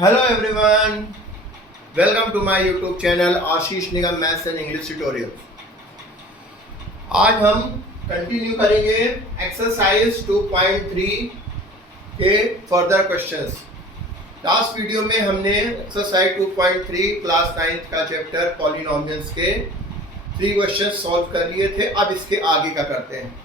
Hello everyone, welcome to my YouTube channel Ashish Nigam maths and English tutorial. आज हम continue करेंगे exercise 2.3 के further questions. Last video में हमने एक्सरसाइज 2.3 क्लास 9th का चैप्टर पॉलिनोमियल्स के 3 क्वेश्चंस सॉल्व कर लिए थे। अब इसके आगे का करते हैं।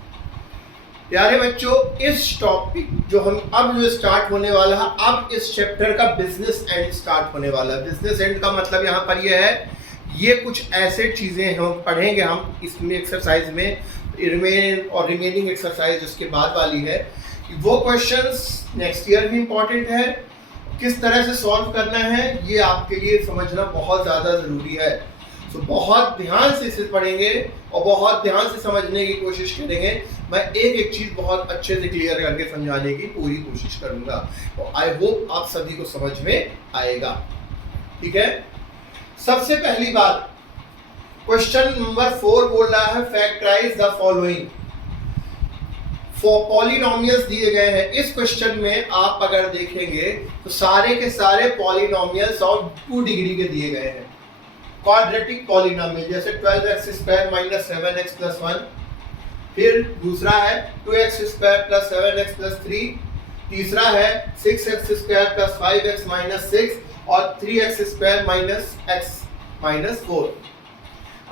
प्यारे बच्चों, इस टॉपिक जो स्टार्ट होने वाला है, अब इस चैप्टर का बिजनेस एंड स्टार्ट होने वाला है। बिजनेस एंड का मतलब यहाँ पर ये है, ये कुछ ऐसे चीज़ें हम पढ़ेंगे हम इसमें एक्सरसाइज में, रिमेनिंग एक्सरसाइज उसके बाद वाली है कि वो क्वेश्चंस नेक्स्ट ईयर भी इम्पॉर्टेंट है, किस तरह से सॉल्व करना है ये आपके लिए समझना बहुत ज़्यादा ज़रूरी है। तो बहुत ध्यान से इसे पढ़ेंगे और बहुत ध्यान से समझने की कोशिश करेंगे। मैं एक एक चीज़ बहुत अच्छे से क्लियर करके समझाने की पूरी कोशिश करूंगा। तो आई होप आप सभी को समझ में आएगा। ठीक है, सबसे पहली बात, क्वेश्चन नंबर 4 बोल रहा है फैक्टराइज द फॉलोइंग। पॉलिनोमियल्स दिए गए हैं। इस क्वेश्चन में आप अगर देखेंगे तो सारे के सारे पॉलिनोमियल्स और 2 डिग्री के दिए गए हैं। क्वाड्रेटिक पॉलिनोमियल जैसे 12x square minus 7x plus 1, फिर दूसरा है 2x square plus 7x plus 3, तीसरा है 6x square plus 5x minus 6 और 3x square minus x minus 4।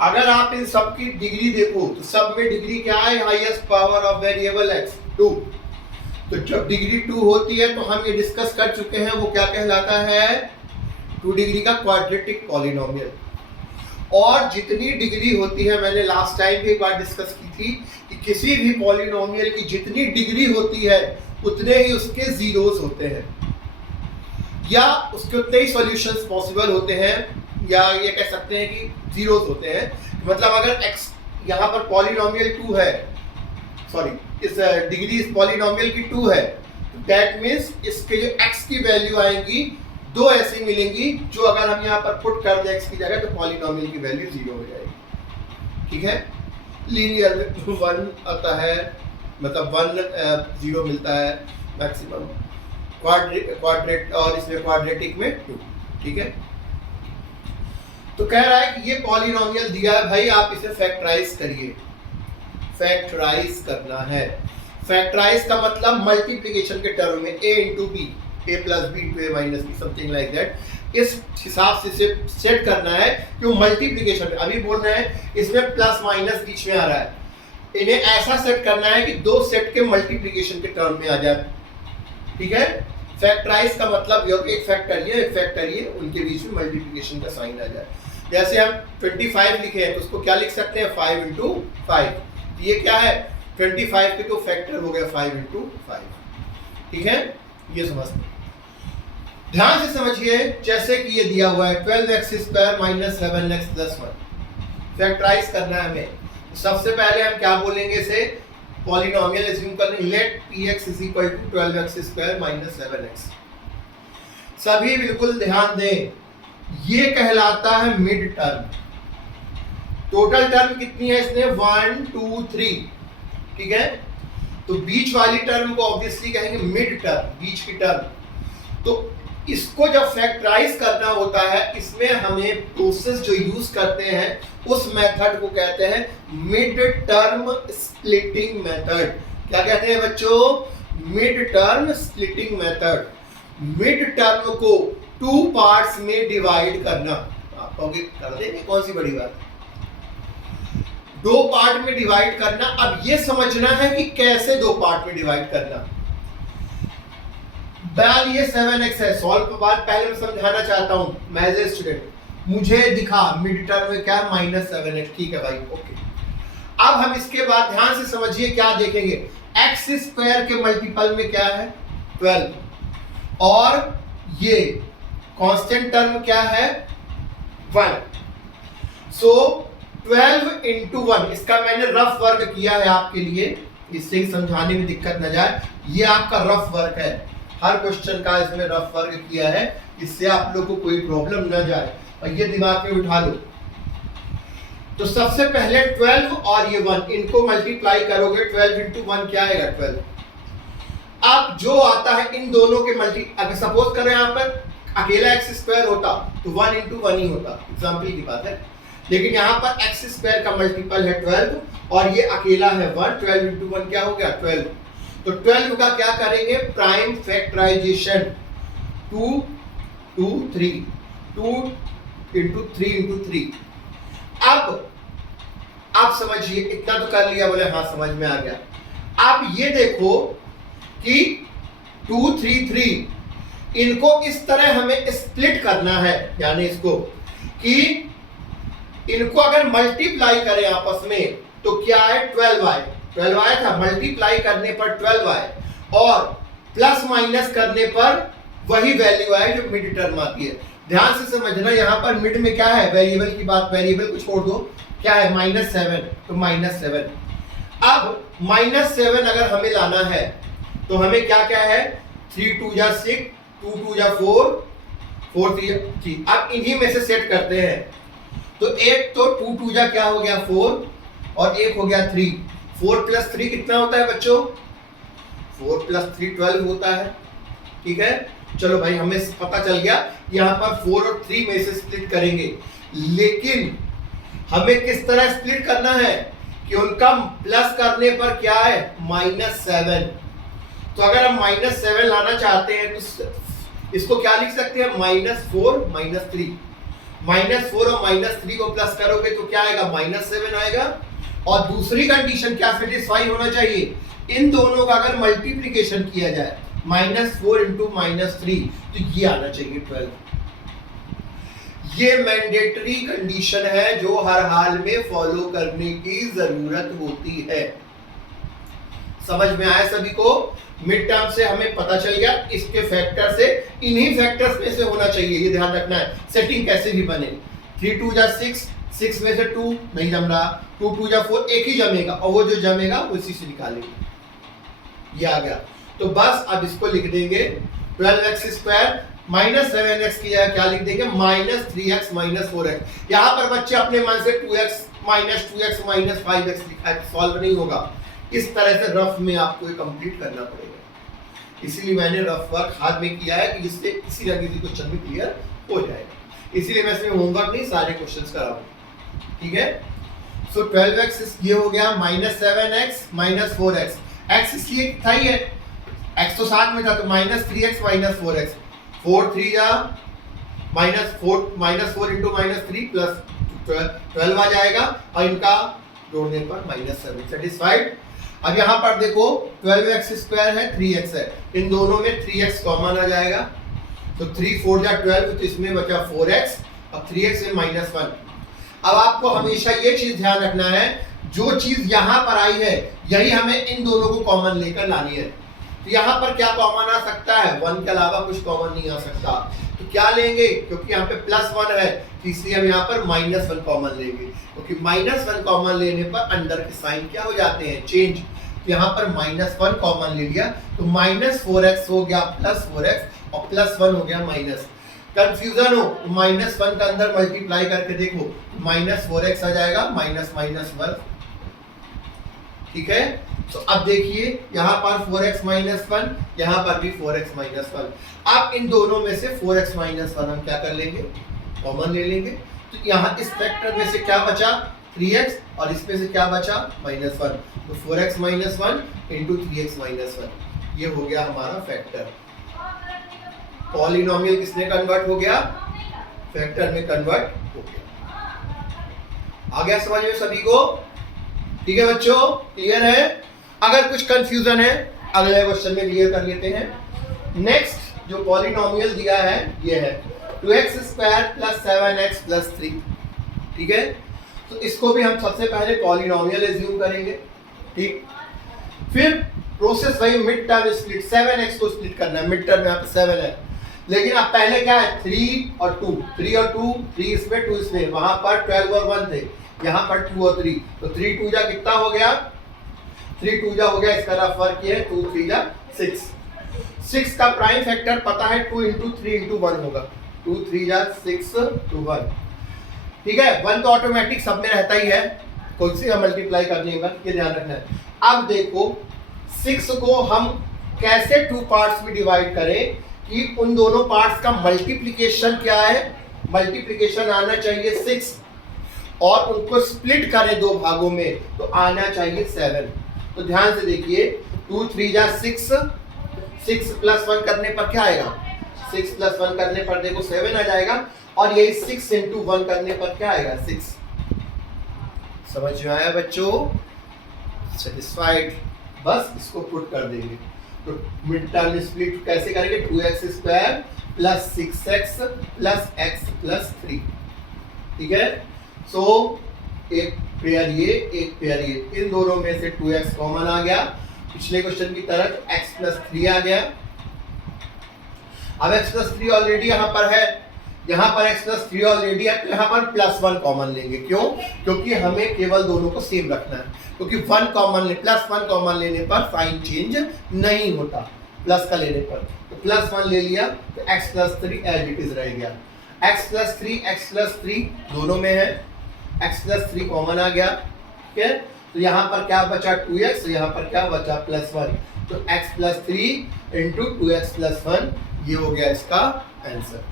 अगर आप इन सब की डिग्री देखो तो सब में डिग्री क्या है? Highest power of variable x 2। तो जब डिग्री 2 होती है तो हम ये डिस्कस कर चुके हैं, वो क्या कहलाता है? 2 डिग्री का क्वाड्रेटिक पॉलिनोमियल। और जितनी डिग्री होती है, मैंने लास्ट टाइम भी एक बार डिस्कस की थी कि किसी भी पॉलिनोमियल की जितनी डिग्री होती है उतने ही उसके जीरोस होते हैं, या उसके उतने ही सॉल्यूशंस पॉसिबल होते हैं, या ये कह सकते हैं कि जीरोस होते हैं। मतलब अगर x यहाँ पर पॉलिनोमियल 2 है, सॉरी इस डिग्री इस पॉलिनोमियल की 2 है, दैट मीन्स इसके जो x की वैल्यू आएंगी 2 ऐसी मिलेंगी जो अगर हम यहाँ पर पुट कर दें x की जगह तो पॉलिनोमियल की वैल्यू 0 हो जाएगी। ठीक है, लीनियर में 1 आता है, मतलब 1 0 मिलता है मैक्सिमम, क्वाड्रेट और इसमें क्वाड्रेटिक में 2। ठीक है, तो कह रहा है कि ये पॉलिनोमियल दिया है भाई, आप इसे फैक्टराइज करिए। फैक्टराइज करना है। फैक्टराइज का मतलब मल्टीप्लिकेशन के टर्म में a into B, a plus B to a minus B, something like that. इस हिसाब से इसे सेट करना है कि वो मल्टीप्लिकेशन, अभी बोल रहे हैं इसमें प्लस माइनस बीच में आ रहा है, इन्हें ऐसा सेट करना है कि 2 सेट के मल्टीप्लिकेशन के टर्म में आ जाए। ठीक है, फैक्टराइज का मतलब एक फैक्टरिए उनके बीच में मल्टीप्लिकेशन का साइन आ जाए। जैसे हम 25 लिखे हैं तो उसको क्या लिख सकते हैं? 5 इंटू 5। ये क्या है? 25 के तो फैक्टर हो गया 5 इंटू 5। ठीक है, ये समझते हैं, ध्यान से समझिए। जैसे कि ये दिया हुआ है 12x square minus 7x plus 1, factorise करना है हमें। सबसे पहले हम क्या बोलेंगे? इसे पॉलिनोमियल एज्यूम कर लें, let px is equal to 12x square minus 7x। सभी बिल्कुल ध्यान दें, ये कहलाता है मिड टर्म। टोटल टर्म कितनी है इसमें? 1 2 3। ठीक है, तो बीच वाली टर्म को ऑब्वियसली कहेंगे मिड टर्म, बीच की टर्म। तो इसको जब फैक्टराइज करना होता है, इसमें हमें प्रोसेस जो यूज करते हैं उस मेथड को कहते हैं मिड टर्म स्प्लिटिंग मेथड। क्या कहते हैं बच्चों? Mid term splitting method. Mid term को 2 पार्ट्स में डिवाइड करना। आप कहोगे कर देंगे, कौन सी बड़ी बात, 2 पार्ट में डिवाइड करना। अब ये समझना है कि कैसे 2 पार्ट में डिवाइड करना। बैल ये 7x है, सॉल्व के बाद पहले मैं समझाना चाहता हूं मैं एज ए स्टूडेंट, मुझे दिखा मिड टर्म में क्या? Minus 7x। ठीक है भाई, ओके। अब हम इसके बाद ध्यान से समझिए, क्या देखेंगे? x स्क्वायर के मल्टीपल में क्या है? 12, और ये कांस्टेंट टर्म क्या है? 1। सो 12 इंटू 1, इसका मैंने रफ वर्क किया है आपके लिए, इससे समझाने में दिक्कत न जाए। ये आपका रफ वर्क है, हर क्वेश्चन का इसमें रफ वर्क किया है, इससे आप लोग को कोई प्रॉब्लम न जाए, और ये दिमाग में उठा लो। तो सबसे पहले 12 और ये 1, इनको मल्टीप्लाई करोगे, 12 इंटू 1 क्या आएगा? 12। अब जो आता है इन दोनों के अगर सपोज करें यहाँ पर अकेला एक्स स्क्वायर होता तो 1 into 1 ही होता, एग्जाम्पल की बात है। लेकिन यहाँ पर एक्स स्क्वायर का मल्टीपल है 12 और ये अकेला है 1, 12 into 1 क्या हो गया 12। तो 12 का क्या करेंगे, प्राइम फैक्टराइजेशन 2 2 3 2 into 3 into 3। अब आप समझिए, इतना तो कर लिया, बोले हाँ समझ में आ गया। आप ये देखो कि 2 3 3 इनको इस तरह हमें स्प्लिट करना है, यानी इसको कि इनको अगर मल्टीप्लाई करें आपस में तो क्या है 12y था, मल्टीप्लाई करने पर 12y और प्लस माइनस करने पर वही वैल्यू आए जो मिड टर्म आती है। ध्यान से समझना, यहाँ पर मिड में क्या है, वेरिएबल की बात, वेरिएबल को छोड़ दो, क्या है -7, तो -7। अब -7 अगर हमें लाना है तो हमें क्या क्या है, 3 2 जा 6, 2 2 जा 4, 4 3 3। अब इन्हीं में से सेट करते हैं, तो एक तो 2 2 जा क्या हो गया 4 और एक हो गया 3। 4 + 3 कितना होता है बच्चों, 4 + 3 12 होता है, ठीक है। चलो भाई, हमें पता चल गया यहाँ पर 4 और 3 में से स्प्लिट करेंगे, लेकिन हमें किस तरह स्प्लिट करना है कि उनका प्लस करने पर क्या है -7। तो अगर हम -7 लाना चाहते हैं तो इसको क्या लिख सकते हैं, -4 -3। -4 और -3 को प्लस करोगे तो क्या आएगा, -7 आएगा। और दूसरी कंडीशन क्या सेटिस्फाई होना चाहिए, इन दोनों का अगर मल्टीप्लिकेशन किया जाए -4 into -3 तो ये आना चाहिए 12। ये मैंडेटरी कंडीशन है जो हर हाल में फॉलो करने की जरूरत होती है। समझ में आया सभी को, मिड टर्म से हमें पता चल गया, इसके फैक्टर से इन्हीं फैक्टर्स में से होना चाहिए, ये ध्यान रखना है। सेटिंग कैसे भी बने, 3 2 जा 6, 6 में से 2 नहीं जम रहा, 2 2 जा 4, एक ही जमेगा और वो जो जमेगा उसी से निकालेंगे, ये आ गया। तो बस अब इसको लिख देंगे 12x² -7x की जगह क्या लिख देंगे, -3x -4x। यहाँ पर बच्चे अपने मन से 2x -5x लिखा है, सॉल्व नहीं होगा। इस तरह से रफ में आपको ये कंप्लीट करना पड़ेगा, इसीलिए मैंने रफ वर्क हाथ में किया है कि जिससे किसी न किसी क्वेश्चन में क्लियर हो जाएगा। इसीलिए मैं इसमें होमवर्क नहीं, सारे क्वेश्चंस कराऊंगा, ठीक है। सो 12x ये हो गया, -7x -4x, x इसलिए था ही है, x तो साथ में था, तो -3x -4x, 4 3 जा -4 into -3 प्लस 12 आ जाएगा और इनका जोड़ने पर -7। सेटिस्फाइड। अब यहाँ पर देखो 12x² है, 3x है, इन दोनों में 3x कॉमन आ जाएगा, तो 3 4 जा 12, तो इसमें बचा 4x और 3x में -1। अब आपको हमेशा ये चीज ध्यान रखना है, जो चीज यहाँ पर आई है यही हमें इन दोनों को कॉमन लेकर लानी है। तो यहाँ पर क्या कॉमन आ सकता है, 1 के अलावा कुछ कॉमन नहीं आ सकता, तो क्या लेंगे, क्योंकि यहाँ पे +1 है इसलिए हम यहाँ पर -1 कॉमन लेंगे, क्योंकि -1 कॉमन लेने पर अंदर के साइन क्या हो जाते हैं, चेंज। तो यहाँ पर -1 कॉमन ले लिया, तो -4x हो गया +4x और +1 हो गया माइनस। कंफ्यूजन हो -1 का अंदर मल्टीप्लाई करके देखो, -4x आ जाएगा, -1, ठीक है। तो अब देखिए यहाँ पर 4x -1, यहाँ पर भी 4x -1। अब इन दोनों में से 4x -1 हम क्या कर लेंगे, कॉमन ले लेंगे। तो यहाँ इस फैक्टर में से क्या बचा, 3x, और इसमें से क्या बचा, -1। तो 4x -1 into 3x -1, ये हो गया हमारा फैक्टर। पॉलिनोमियल किसने कन्वर्ट हो गया, फैक्टर में कन्वर्ट हो गया। आ गया समझ में सभी को, ठीक है बच्चों, क्लियर है। अगर कुछ कंफ्यूजन है अगले क्वेश्चन में क्लियर कर लेते हैं। नेक्स्ट जो पॉलिनोमियल दिया है ये है 2x² + 7x + 3, ठीक है। तो इसको भी हम सबसे पहले पॉलिनोमियल एज्यूम करेंगे, ठीक। फिर प्रोसेस वही मिड टर्म स्प्लिट, 7x को स्प्लिट करना है, मिड टर्म यहाँ पे 7 है, लेकिन अब पहले क्या है 3 और 2, 3 इसमें 2 इसमें, वहां पर 12 और 1 थे, यहाँ पर 2 और 3, तो 3 2 जा कितना हो गया, 3 2 जा हो गया, इस तरह फर्क ये है, 2 3 जा 6। 6 का प्राइम फैक्टर पता है 2 into 3 into 1 होगा, 2 3 जा 6 to 1, ठीक है। 1 तो ऑटोमेटिक सब में रहता ही है, कोई सी मल्टीप्लाई करनी होगा, ये ध्यान रखना है। अब देखो 6 को हम कैसे 2 पार्ट्स में डिवाइड करें कि उन दोनों पार्ट्स का मल्टीप्लिकेशन क्या है, मल्टीप्लिकेशन आना चाहिए 6 और उनको स्प्लिट करें दो भागों में तो आना चाहिए 7। तो ध्यान से देखिए 2 3 जा 6, 6 प्लस 1 करने पर क्या आएगा, 6 प्लस 1 करने पर देखो 7 आ जाएगा और यही 6 इंटू 1 करने पर क्या आएगा 6। समझ में आया बच्चों, सेटिस्फाइड। बस इसको पुट कर देंगे तो मिड टर्म स्प्लिट कैसे करेंगे, 2x square plus 6x plus x plus 3। ठीक है, सो एक पेयर ये एक पेयर ये, इन दोनों में से 2x कॉमन आ गया, पिछले क्वेश्चन की तरह x प्लस 3 आ गया। अब x प्लस 3 ऑलरेडी यहाँ पर है, यहाँ पर x प्लस 3 ऑलरेडी है, तो यहाँ पर प्लस 1 कॉमन लेंगे। क्यों? क्योंकि हमें केवल दोनों को सेम रखना है, क्योंकि 1 कॉमन ले, प्लस 1 कॉमन लेने पर साइन चेंज नहीं होता प्लस का लेने पर। तो प्लस 1 ले लिया तो x plus 3 as it is रह गया। x प्लस 3 दोनों में है, x प्लस 3 कॉमन आ गया। ठीक है, तो यहाँ पर क्या बचा 2x, यहाँ पर क्या बचा प्लस 1, तो x plus 3 into 2x plus 1, ये हो गया इसका आंसर।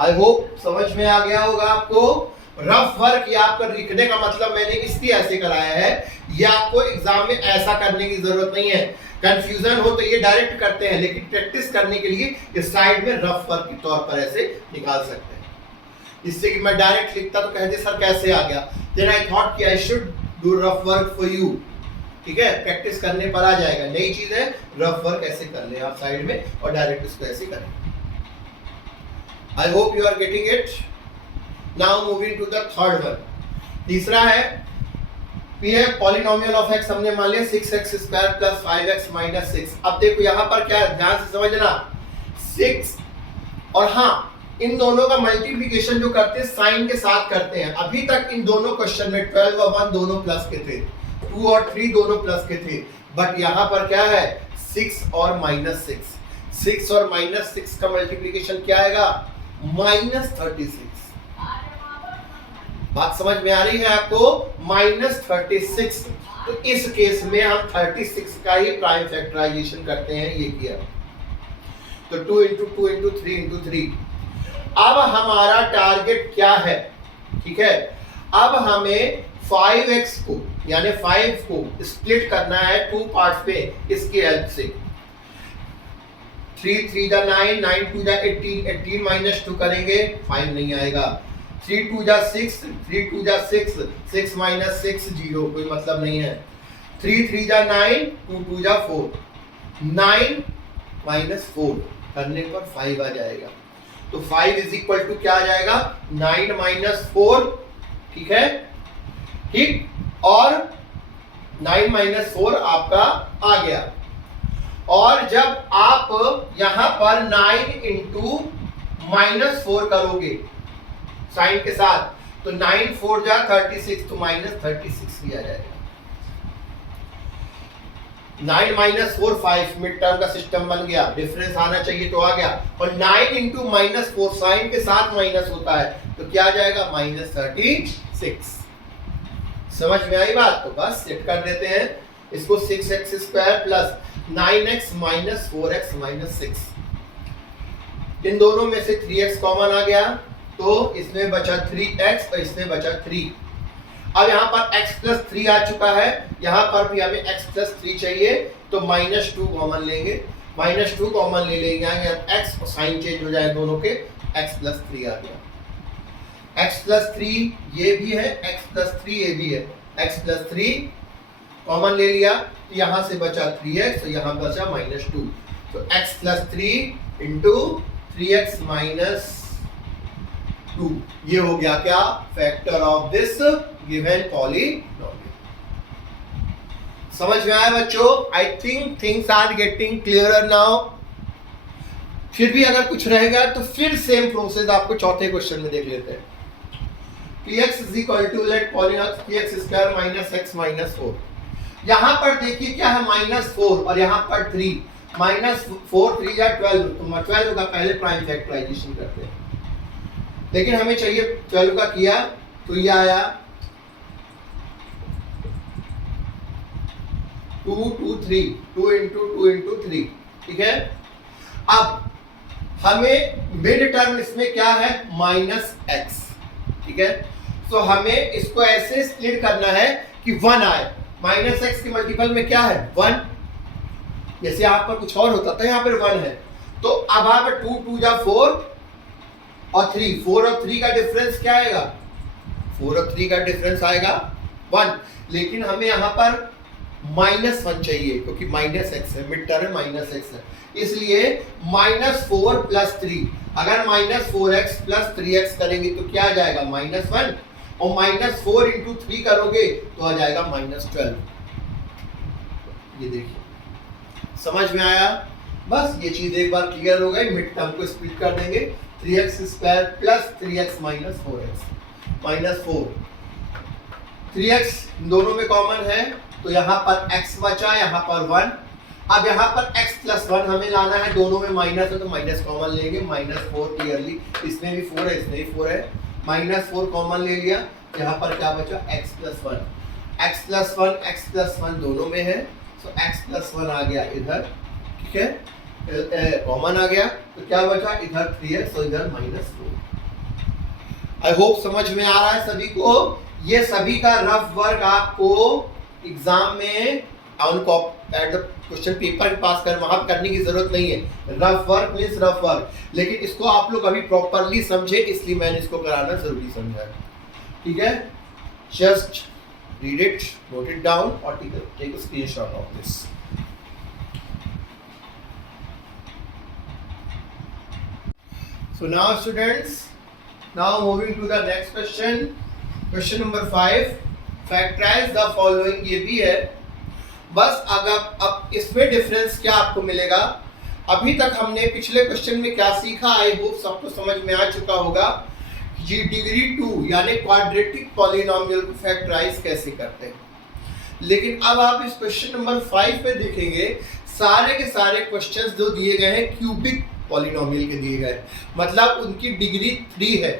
आई होप समझ में आ गया होगा आपको। रफ वर्क या आपका लिखने का मतलब मैंने इसलिए ऐसे कराया है, ये आपको एग्जाम में ऐसा करने की जरूरत नहीं है। कंफ्यूजन हो तो ये डायरेक्ट करते हैं, लेकिन प्रैक्टिस करने के लिए इस साइड में रफ वर्क के तौर पर ऐसे निकाल सकते हैं। इससे कि मैं डायरेक्ट लिखता तो कहते सर कैसे आ गया, देन आई थॉट कि I should do rough work for you. ठीक है, प्रैक्टिस करने पर आ जाएगा। नई चीज है, रफ वर्क ऐसे कर ले आप साइड में और डायरेक्ट इसको ऐसे करें। I hope you are getting it. Now moving to the third one. तीसरा है P है पॉलिनोमियल ऑफ x, हमने मान लिया 6x square plus 5x minus 6। अब देखो यहाँ पर क्या है, ध्यान से समझना, 6 और हाँ इन दोनों का मल्टीप्लिकेशन जो करते हैं साइन के साथ करते हैं। अभी तक इन दोनों क्वेश्चन में 12 और 1 दोनों प्लस के थे, 2 और 3 दोनों प्लस के थे, बट यहाँ पर क्या है 6 और माइनस 6। 6 और माइनस 6 का मल्टीप्लिकेशन क्या आएगा, माइनस 36। बात समझ में आ रही है आपको, माइनस 36। तो इस केस में हम 36 का ही प्राइम फैक्टराइजेशन करते हैं, ये किया तो 2 इंटू 2 इंटू 3 इंटू 3। अब हमारा टारगेट क्या है, ठीक है, अब हमें 5x को यानी 5 को स्प्लिट करना है 2 पार्ट्स पे इसकी हेल्प से। 3 3 जा 9, 9 2 जा 18, 18 माइनस 2 करेंगे 5 नहीं आएगा। 3 2 जा 6, 3 2 जा 6, 6 माइनस 6 0, कोई मतलब नहीं है। 3 3 जा 9, 2 2 जा 4, 9 माइनस 4 करने पर 5 आ जाएगा। तो 5 इज इक्वल टू क्या आ जाएगा, 9 माइनस 4। ठीक है, ठीक, और 9 माइनस 4 आपका आ गया। और जब आप यहां पर 9 इंटू माइनस 4 करोगे साइन के साथ, तो 9 4 जा 36, तो माइनस 36 भी आ जाएगा। 9 माइनस 4 5, मिड टर्म का सिस्टम बन गया, डिफरेंस आना चाहिए तो आ गया। और 9 इंटू माइनस 4 साइन के साथ माइनस होता है, तो क्या आ जाएगा माइनस 36। समझ में आई बात? तो बस सेट कर देते हैं इसको, 6x square plus 9x minus 4x minus 6। इन दोनों में से 3x कॉमन आ गया, तो इसमें बचा 3x और इसमें बचा 3। अब यहाँ पर x प्लस 3 आ चुका है, यहाँ पर भी हमें x प्लस 3 चाहिए, तो माइनस 2 कॉमन लेंगे, माइनस 2 कॉमन ले लेंगे, x और साइन चेंज हो जाए दोनों के, x प्लस 3 आ गया। x प्लस 3 ये भी है, x प्लस 3 ये भी है, x प्लस 3 कॉमन ले लिया, तो यहाँ से बचा 3x, तो यहाँ बचा माइनस 2, तो x plus 3 into 3x minus 2, ये हो गया क्या, factor of this given polynomial. समझ में आया बच्चों? I think things are getting clearer now. फिर भी अगर कुछ रहेगा तो फिर सेम प्रोसेस आपको चौथे क्वेश्चन में देख लेते हैं। px is equal to let polynomial px square minus x minus 4। यहाँ पर देखिए क्या है, -4 और यहाँ पर 3, -4 3 या 12, तो 12 का पहले प्राइम फैक्टराइजेशन करते हैं, लेकिन हमें चाहिए 12 का किया तो ये आया 2 2 3, 2 इंटू 3। ठीक है, अब हमें मिड टर्म इसमें क्या है, माइनस एक्स, ठीक है। तो हमें इसको ऐसे स्प्लिट करना है कि 1 आए, माइनस एक्स के मल्टीपल में क्या है 1, जैसे यहाँ पर कुछ और होता था, यहाँ पर 1 है। तो अब यहाँ पर 2 2 जा 4 और 3, 4 और 3 का डिफरेंस क्या आएगा, 4 और 3 का डिफरेंस आएगा 1, लेकिन हमें यहाँ पर -1 चाहिए क्योंकि माइनस एक्स है, मिड टर्म माइनस एक्स है, इसलिए -4 + 3। अगर -4x + 3x करेंगे तो क्या आ जाएगा -1, और -4 × 3 करोगे तो आ जाएगा -12। ये देखिए, समझ में आया? बस ये चीज एक बार क्लियर हो गई। मिड टर्म को स्प्लिट कर देंगे, 3x² + 3x - 4x, -4, 3x दोनों में कॉमन है तो यहाँ पर x बचा, यहाँ पर 1। अब यहाँ पर x + 1 हमें लाना है, दोनों में माइनस है तो माइनस कॉमन लेंगे, -4 क्लियरली, इसमें भी 4 है, इसमें भी 4 है, -4 कॉमन ले लिया, यहाँ पर क्या बचा x + 1, x + 1 दोनों में है, तो x + 1 आ गया इधर, ठीक है, कॉमन आ गया, तो क्या बचा इधर 3x और इधर -4। आई होप समझ में आ रहा है सभी को। ये सभी का रफ वर्क आपको एग्जाम में क्वेश्चन पेपर पास कर वहां करने की जरूरत नहीं है। Rough work means rough work, लेकिन इसको आप लोग अभी प्रॉपरली समझे, इसलिए मैंने इसको कराना जरूरी समझा, ठीक है। Just read it, note it down और take a screenshot of this. So now students, now moving to the next question, question number 5, factorize the following। ये भी है, बस अगर अब इसमें डिफरेंस क्या आपको मिलेगा। अभी तक हमने पिछले क्वेश्चन में क्या सीखा, आई होप सबको समझ में आ चुका होगा कि डिग्री 2 यानी क्वाड्रेटिक पॉलिनोमियल को फैक्टराइज कैसे करते हैं। लेकिन अब आप इस क्वेश्चन नंबर 5 पे देखेंगे, सारे के सारे क्वेश्चंस जो दिए गए हैं क्यूबिक पॉलिनोमियल के दिए गए, मतलब उनकी डिग्री 3 है।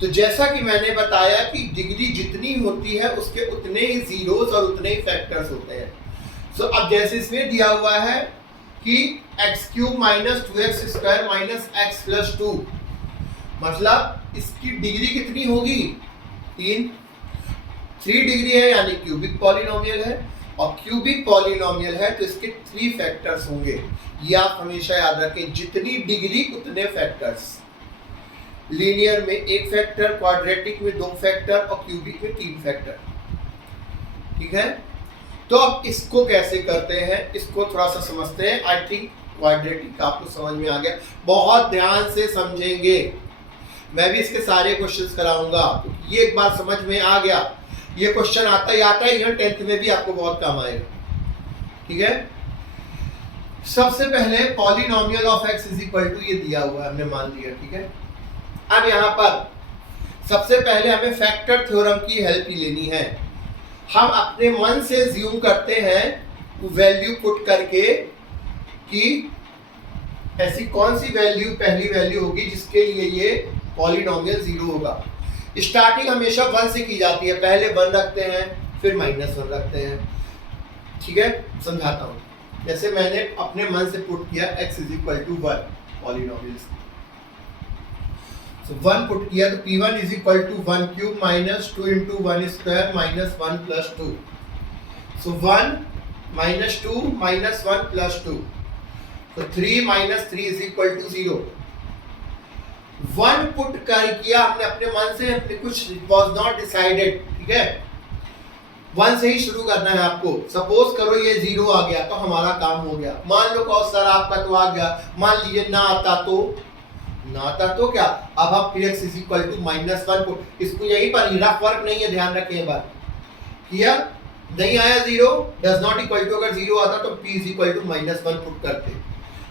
तो जैसा कि मैंने बताया कि डिग्री जितनी होती है उसके उतने ही जीरोस और उतने ही फैक्टर्स होते हैं। सो अब जैसे इसमें दिया हुआ है कि x³ - 2x² - x + 2, मतलब इसकी डिग्री कितनी होगी 3 डिग्री है, यानी क्यूबिक पॉलिनोमियल है, और क्यूबिक पॉलिनोमियल है तो इसके 3 फैक्टर्स होंगे। ये आप हमेशा याद रखें, जितनी डिग्री उतने फैक्टर्स। लीनियर में 1 फैक्टर, क्वाड्रेटिक में 2 फैक्टर और क्यूबिक में 3 फैक्टर, ठीक है। तो अब इसको कैसे करते हैं, इसको थोड़ा सा समझते हैं। आई थिंक क्वाड्रेटिक आपको समझ में आ गया, बहुत ध्यान से समझेंगे, मैं भी इसके सारे क्वेश्चंस कराऊंगा। ये एक बार समझ में आ गया, ये क्वेश्चन आता ही आता है, यहाँ 10th में भी आपको बहुत काम आएगा, ठीक है। सबसे पहले पॉलिनोमियल ऑफ x = ये दिया हुआ है, हमने मान लिया, ठीक है। अब यहाँ पर सबसे पहले हमें फैक्टर थ्योरम की हेल्प ही लेनी है। हम अपने मन से ज्यूम करते हैं वैल्यू पुट करके कि ऐसी कौन सी वैल्यू पहली वैल्यू होगी जिसके लिए ये पॉलिनोमियल 0 होगा। स्टार्टिंग हमेशा 1 से की जाती है, पहले 1 रखते हैं फिर -1 रखते हैं, ठीक है। समझाता हूँ, जैसे मैंने अपने मन से पुट किया x = 1 पॉलिनोमियल, so 1 पुट किया तो p1 = 1³ - 2 × 1² - 1 + 2, so 1 - 2 - 1 + 2, so 3 - 3 = 0। 1 पुट कर किया हमने अपने मन से, अपने कुछ was not decided, ठीक है। 1 से ही शुरू करना है आपको। सपोज करो ये 0 आ गया तो हमारा काम हो गया। मान लो कहो सर आपका तो आ गया, मान लीजिए ना आता तो क्या, अब आप फिर x = -1 को, इसको यहीं पर रफ वर्क नहीं है, ध्यान रखें एक बार, किया नहीं आया 0, डज नॉट इक्वल टू, अगर 0 आता तो p = -1 पुट करते,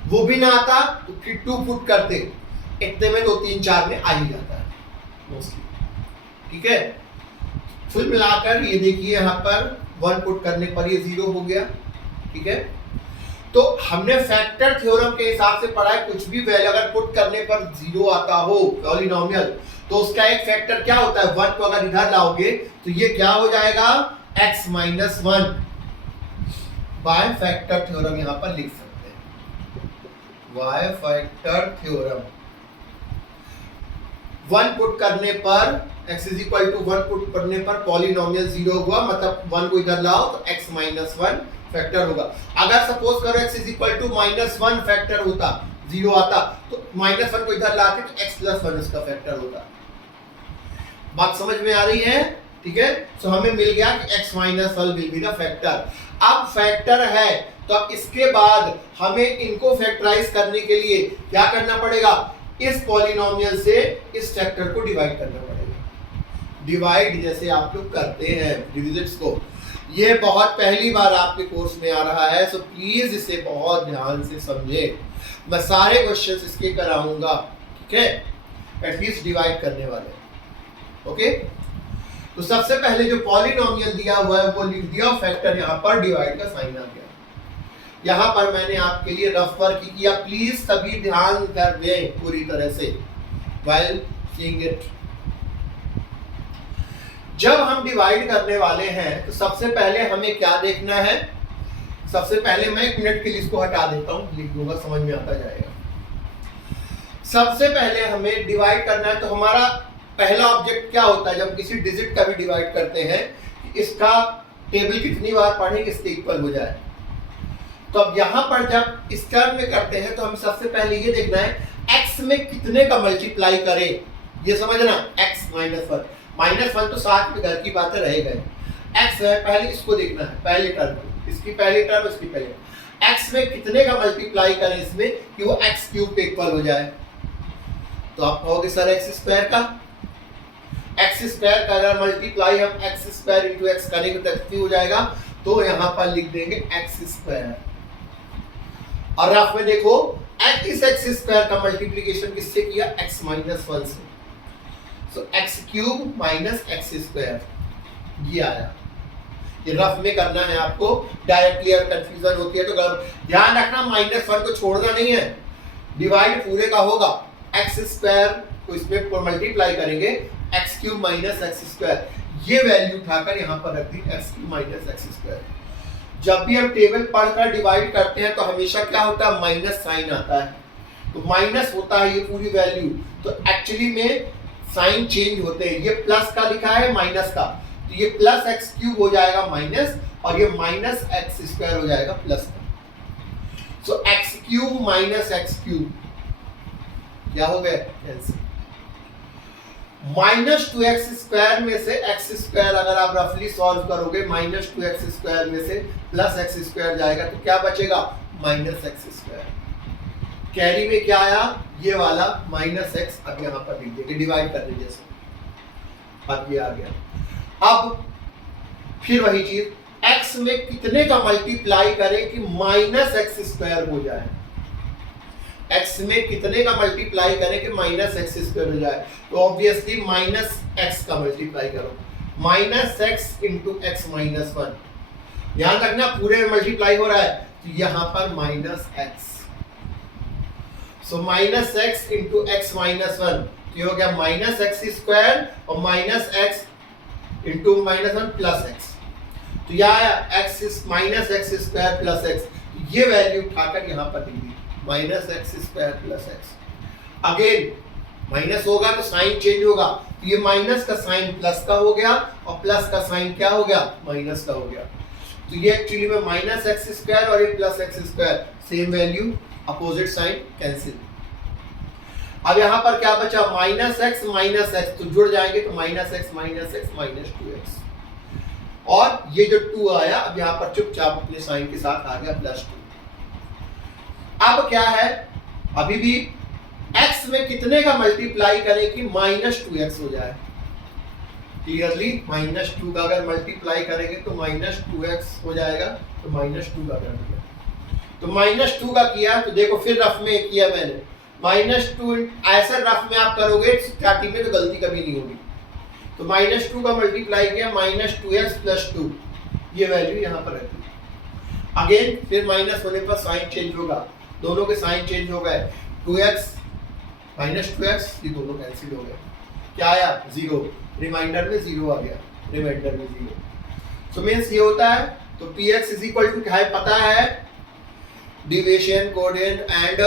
वो भी ना आता तो फिर 2 पुट करते, इतने में 2 3 4 में आ ही जाता है मोस्टली, ठीक है। फिर मिलाकर ये देखिए यहाँ पर 1 पुट करने पर ये 0 हो गया, ठीक है। तो हमने फैक्टर थ्योरम के हिसाब से पढ़ा है, कुछ भी वैल्यू अगर पुट करने पर 0 आता हो पॉलिनोमियल, तो उसका एक फैक्टर क्या होता है, 1 को अगर इधर लाओगे तो ये क्या हो जाएगा x - 1 बाय फैक्टर थ्योरम यहाँ पर लिख सकते हैं, y फैक्टर थ्योरम। 1 पुट करने पर x is equal to 1 put करने पर पॉलिनोमियल 0 हुआ, मतलब 1 को इधर लाओ तो x माइनस 1 फैक्टर होगा। अगर सपोज करो x is equal to minus 1 factor होता, 0 आता, तो माइनस 1 को इधर लाके तो x प्लस 1 इसका फैक्टर होता। बात समझ में आ रही है? ठीक है, तो हमें मिल गया कि x minus 1 will be the factor. अब फैक्टर है तो अब इसके बाद हमें इनको फैक्टराइज करने के लिए क्या करना पड़ेगा? इस पॉलिनोमियल से इस फैक्टर को डिवाइड करना पड़ेगा। डिवाइड जैसे आप लोग करते हैं डिविजिट्स को, ये बहुत पहली बार आपके कोर्स में आ रहा है, सो प्लीज इसे बहुत ध्यान से समझे। मैं सारे क्वेश्चंस इसके कराऊंगा, ठीक है, एटलीस्ट डिवाइड करने वाले। ओके, तो सबसे पहले जो पॉलिनोमियल दिया हुआ है वो लिख दिया, फैक्टर यहाँ पर डिवाइड का साइन आ गया। यहाँ पर मैंने आपके लिए रफ वर्क किया, प्लीज सभी ध्यान कर दें पूरी तरह से व्हाइल सीइंग इट। जब हम डिवाइड करने वाले हैं तो सबसे पहले हमें क्या देखना है? सबसे पहले मैं 1 मिनट के लिए इसको हटा देता हूं, लिख दूंगा, समझ में आता जाएगा। सबसे पहले हमें डिवाइड करना है, तो हमारा पहला ऑब्जेक्ट क्या होता है जब किसी डिजिट का भी डिवाइड करते हैं? इसका टेबल कितनी बार पढ़े कि इसके इक्वल हो जाए। तो अब यहां पर जब इस टर्म में करते हैं तो हमें सबसे पहले ये देखना है x में कितने का मल्टीप्लाई करें, ये समझना। x माइनस 1, माइनस 1 तो साथ में घर की बातें रहेगा। x है, पहले इसको देखना है, पहले टर्म, इसकी पहली टर्म, इसकी पहले x में कितने का मल्टीप्लाई करें इसमें कि वो x क्यूब पे इक्वल हो जाए। तो आप कहोगे सर x स्क्वायर का, x स्क्वायर का अगर मल्टीप्लाई हम x स्क्वायर इंटू x करेंगे तो x क्यूब हो जाएगा, तो यहां पर लिख देंगे x स्क्वायर। और रफ में देखो इस x स्क्वायर का मल्टीप्लिकेशन किससे किया? x माइनस 1 से, सो x cube minus x square, ये आया। ये रफ में करना है आपको, डायरेक्टली अगर कंफ्यूजन होती है तो ध्यान रखना माइनस 1 को छोड़ना नहीं है, डिवाइड पूरे का होगा। x स्क्वायर को इसमें मल्टीप्लाई करेंगे, x cube minus x square, ये वैल्यू उठाकर यहाँ पर रख दी, x cube minus x square. जब भी हम टेबल पढ़कर डिवाइड करते हैं तो हमेशा क्या होता है? माइनस साइन आता है, तो माइनस होता है ये पूरी वैल्यू, तो एक्चुअली में साइन चेंज होते हैं। ये प्लस का लिखा है माइनस का, तो ये प्लस एक्स क्यूब हो जाएगा माइनस, और ये माइनस एक्स स्क्वायर हो जाएगा प्लस का। So x cube minus x cube क्या हो गया? आंसर। माइनस 2x स्क्वायर में से x स्क्वायर अगर आप रफली सॉल्व करोगे, माइनस 2x स्क्वायर में से प्लस x स्क्वायर जाएगा तो क्या बचेगा? Minus x square. कैरी में क्या आया? ये वाला माइनस x, अब यहाँ पर लिख देंगे डिवाइड करने जैसे, अब ये आ गया। अब फिर वही चीज, x में कितने का मल्टीप्लाई करें कि माइनस x स्क्वायर हो जाए? x में कितने का मल्टीप्लाई करें कि माइनस एक्स स्क्वायर हो जाए? तो ऑब्वियसली माइनस एक्स का मल्टीप्लाई करो, minus x into x minus 1, ध्यान रखना पूरे में मल्टीप्लाई हो रहा है, तो यहाँ पर minus x, so minus x into x minus 1, तो ये हो गया माइनस एक्स स्क्वायर और minus x into minus 1 plus x, तो यह आया x minus x square plus x, ये वैल्यू उठाकर यहाँ पर लिख दी, minus x square plus x. Again minus होगा तो साइन चेंज होगा, तो ये माइनस का साइन प्लस का हो गया और प्लस का साइन क्या हो गया? माइनस का हो गया। तो ये एक्चुअली में माइनस एक्स स्क्वायर और ये plus X square, same value, opposite sign, cancel. अब यहाँ पर क्या बचा? माइनस एक्स तो जुड़ जाएंगे तो माइनस एक्स माइनस 2x, और ये जो 2 आया अब यहाँ पर चुपचाप अपने साइन के साथ आ गया प्लस 2। अब क्या है? अभी भी x में कितने का मल्टीप्लाई करें कि माइनस 2x हो जाए? क्लियरली माइनस 2 का अगर मल्टीप्लाई करेंगे तो माइनस 2x हो जाएगा, तो माइनस 2 का कर दिया, तो माइनस 2 का किया, तो देखो फिर रफ में किया मैंने, माइनस 2, ऐसा रफ में आप करोगे स्टार्टिंग में तो गलती कभी नहीं होगी, तो माइनस 2 का मल्टीप्लाई किया, माइनस 2x प्लस 2, ये वैल्यू यहाँ पर रखी। अगेन फिर माइनस होने पर साइन चेंज होगा, दोनों के साइन चेंज हो गए, 2x माइनस 2x, ये दोनों कैंसिल हो गए, क्या आया? 0, रिमाइंडर में 0 आ गया, रिमाइंडर में 0। सो मीन्स ये होता है, तो px इज इक्वल टू क्या है? पता है डिविएशन कोएफिशिएंट एंड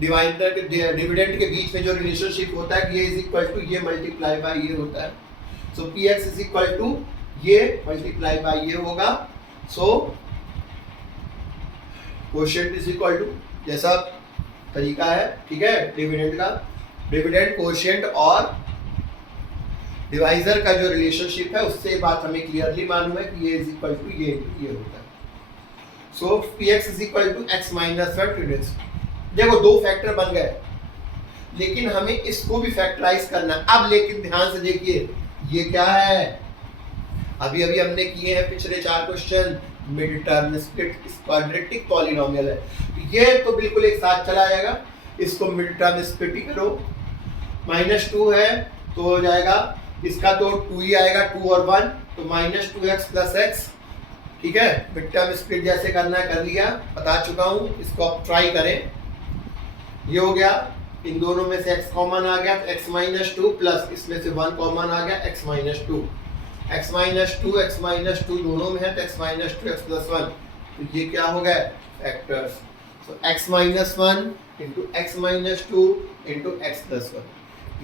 डिविडेंड के बीच में जो रिलेशनशिप होता है कि ये इज इक्वल टू ये मल्टीप्लाई बाय ये होता है। So P x is equal to ये मल्टीप्लाई बाय ये होगा। So coefficient is equal to जैसा तरीका है, ठीक है, डिविडेंड का, डिविडेंड कोएफिशिएंट और डिवाइजर का जो रिलेशनशिप है उससे बात हमें क्लियरली मालूम है कि ये इज इक्वल टू ये होता है। So P x is equal to x minus one. देखो दो फैक्टर बन गए, लेकिन हमें इसको भी फैक्टराइज करना है। अब लेकिन ध्यान से देखिए ये क्या है, अभी अभी हमने किए हैं पिछले 4 question, mid term split quadratic polynomial है, ये तो बिल्कुल एक साथ चला जाएगा। इसको मिड टर्म स्प्लिट ही करो, -2 है तो हो जाएगा इसका तो 2 ही आएगा, 2 और 1 तो -2x + x, ठीक है। मिड टर्म स्प्लिट जैसे करना है कर लिया, बता चुका हूँ, इसको आप ट्राई करें। ये हो गया, इन दोनों में से x कॉमन आ गया तो x-2 प्लस इसमें से 1 कॉमन आ गया x-2, x-2 दोनों में है तो x-2 x + 1, तो ये क्या हो गया फैक्टर्स। सो x-1 into x-2 into x + 1,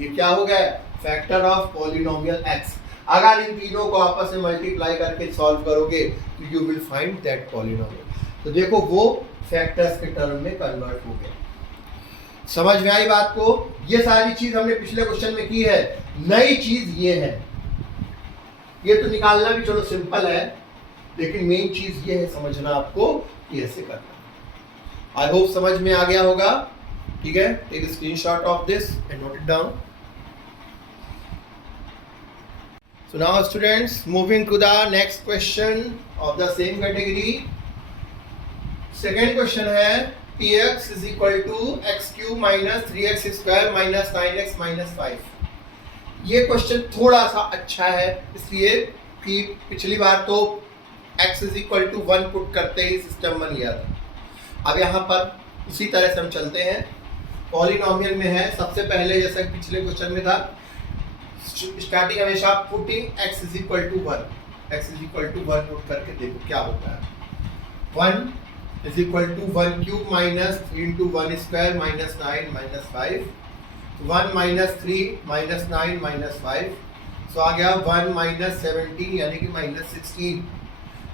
ये क्या हो गया फैक्टर ऑफ पॉलिनोमियल x। अगर इन तीनों को आपस में मल्टीप्लाई करके सॉल्व करोगे तो you will find that polynomial. तो देखो वो फैक्टर्स के टर्म में कन्वर्ट हो गया। समझ में आई बात को? ये सारी चीज हमने पिछले क्वेश्चन में की है। नई चीज ये है, ये तो निकालना भी चलो सिंपल है, लेकिन मेन चीज ये है समझना आपको कि ऐसे करना। आई होप समझ में आ गया होगा, ठीक है। Take screenshot of this and note it down. So now students, moving to the next question of the same category. Second question है px is equal to x³ minus 3x² minus 9x minus 5। ये question थोड़ा सा अच्छा है इसलिए कि पिछली बार तो x is equal to 1 put करते ही सिस्टम बन गया था। अब यहाँ पर उसी तरह से हम चलते हैं, पॉलिनोमियल में है। सबसे पहले जैसा कि पिछले क्वेश्चन में था, स्टार्टिंग हमेशा putting x is equal to 1 put करके देखो क्या होता है। 1 is equal to 1³ minus 3 into 1 square minus 9 minus 5, 1 minus 3 minus 9 minus 5, so आ गया 1 minus 17 यानी कि -16।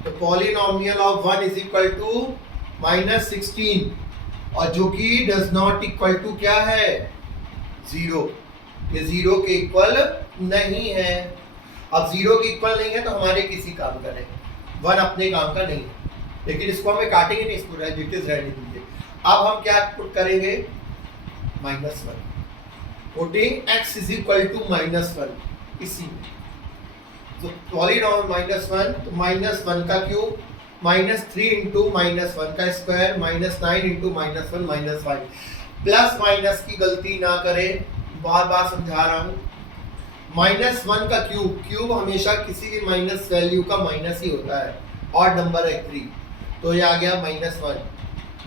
तो polynomial of 1 is equal to -16 और जो कि डज नॉट इक्वल टू क्या है 0, ये 0 के इक्वल नहीं है। अब 0 के इक्वल नहीं है तो हमारे किसी काम का नहीं, 1 अपने काम का नहीं है, लेकिन इसको हमें काटेंगे नहीं, इसको एज रहने दीजिए। अब हम क्या पुट करेंगे -1, putting x is equal to -1 इसी में। तो पॉलिनोमियल -1 तो -1 का क्यूब, -3 इंटू -1 का स्क्वायर, -9 इंटू -1 -5। प्लस माइनस की गलती ना करें, बार बार समझा रहा हूँ। -1 का क्यूब हमेशा किसी भी माइनस वैल्यू का माइनस ही होता है, ऑड नंबर है 3, तो ये आ गया -1।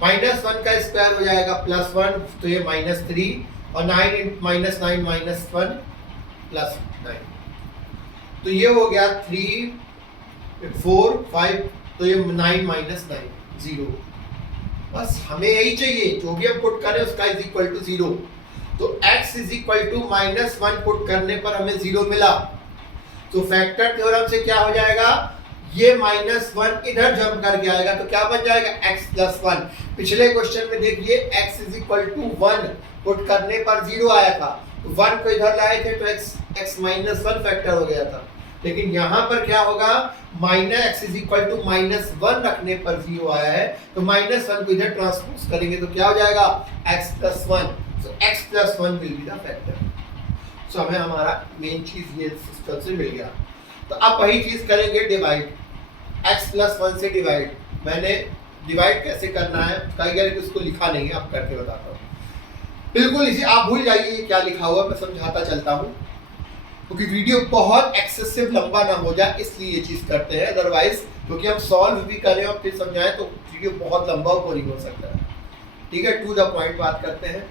-1 का स्क्वायर हो जाएगा +1 तो ये -3 और 9 -9 -1 +9, तो ये हो गया 3 4 5, तो ये 9 -9 0। बस हमें यही चाहिए, जो भी हम पुट करें उसका इज इक्वल टू 0। तो x is equal to -1 put करने पर हमें 0 मिला। तो फैक्टर थ्योरम से क्या हो जाएगा, ये -1 इधर जंप करके आएगा तो क्या बन जाएगा x + 1। पिछले क्वेश्चन में देखिए x is equal to 1 put करने पर 0 आया था, तो 1 को इधर लाए थे तो x -1 फैक्टर हो गया था। लेकिन यहाँ पर क्या होगा, x इज इक्वल टू -1 रखने पर 0 आया है, तो -1 को इधर ट्रांसपोज करेंगे तो क्या हो जाएगा x + 1। So x + 1 will be the factor। So हमें हमारा मेन चीज ये सिस्टम से मिल गया। तो अब वही चीज करेंगे डिवाइड, x + 1 से डिवाइड। मैंने डिवाइड कैसे करना है कई बार इसको लिखा नहीं है, अब करके बताता हूँ। बिल्कुल इसी, आप भूल जाइए क्या लिखा हुआ, मैं समझाता चलता हूँ क्योंकि वीडियो बहुत एक्सेसिव लंबा ना हो जाए इसलिए ये चीज करते हैं। अदरवाइज क्योंकि हम सॉल्व भी करें और फिर समझाएं तो वीडियो बहुत लंबा और बोरिंग हो सकता है। ठीक है, टू द पॉइंट बात करते हैं।